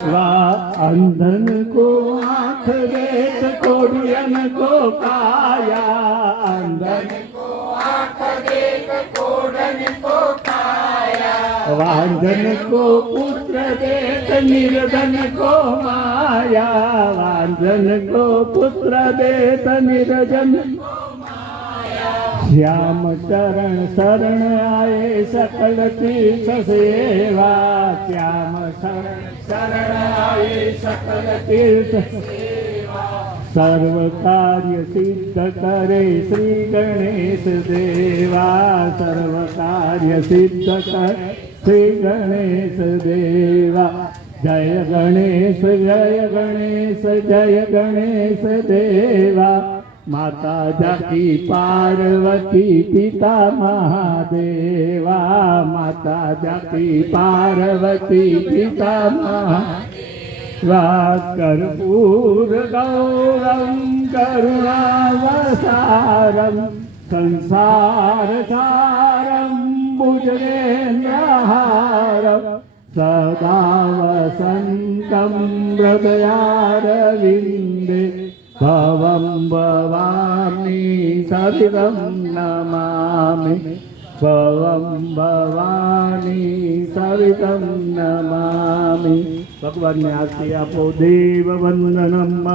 अंधन को आँख देख कोढ़ियन को काया, अंधन को आँख देख कोढ़न को काया, वांधन को पुत्र देख निर्धन को माया, वांधन को पुत्र देख निर्जन श्याम चरण शरण आए सकल तीर्थ सेवा, श्याम शरण आए सकल तीर्थ सेवा, सर्व कार्य सिद्ध करे श्री गणेश देवा, सर्व कार्य सिद्ध करे श्री गणेश देवा। जय गणेश जय गणेश जय गणेश देवा, माता जाकी पार्वती पिता महादेवा, माता जाकी पार्वती पिता महादेवा। कर्पूर गौरम करुणावसारम संसार सारम भुजगेन्द्रहारम, सदा वसन्तं हृदयारविन्दे, भवं भवामि सततं नमामि, भवं भवामि सततं नमामि। भगवान ने आरती आपो, देव वंदनम।